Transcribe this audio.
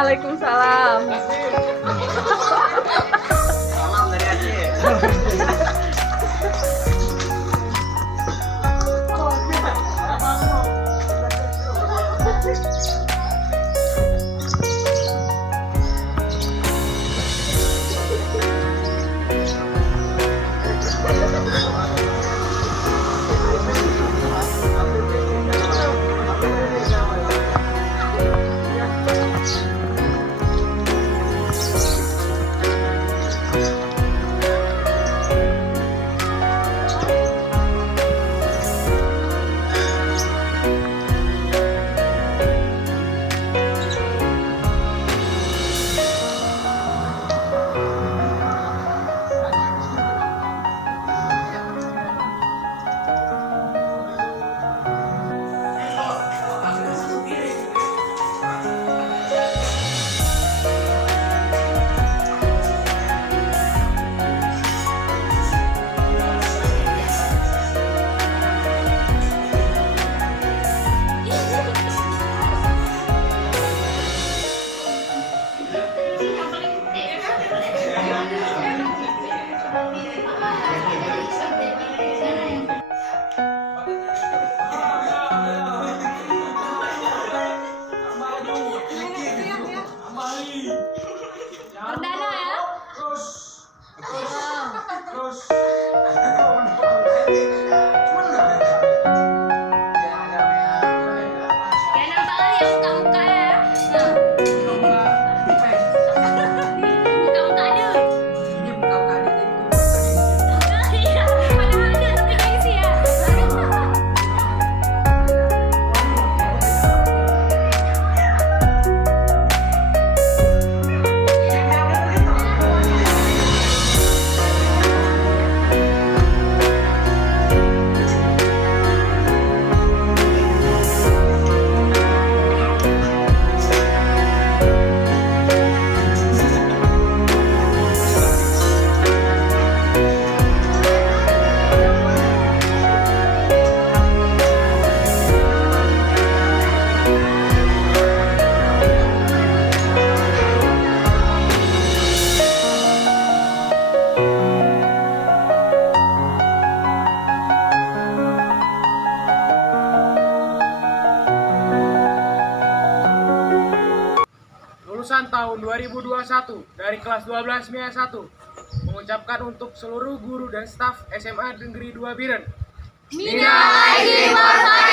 Waalaikumsalam. Salam dari Aceh. Perdana ya. Ya nampak kali ya muka-muka ya. Muka-muka ada. Iya, padahal ada tapi gengsi ya. Lulusan tahun 2021 dari kelas 12 MIA 1 mengucapkan untuk seluruh guru dan staf SMA Negeri 2 Biren. Minal aidin wal faizin.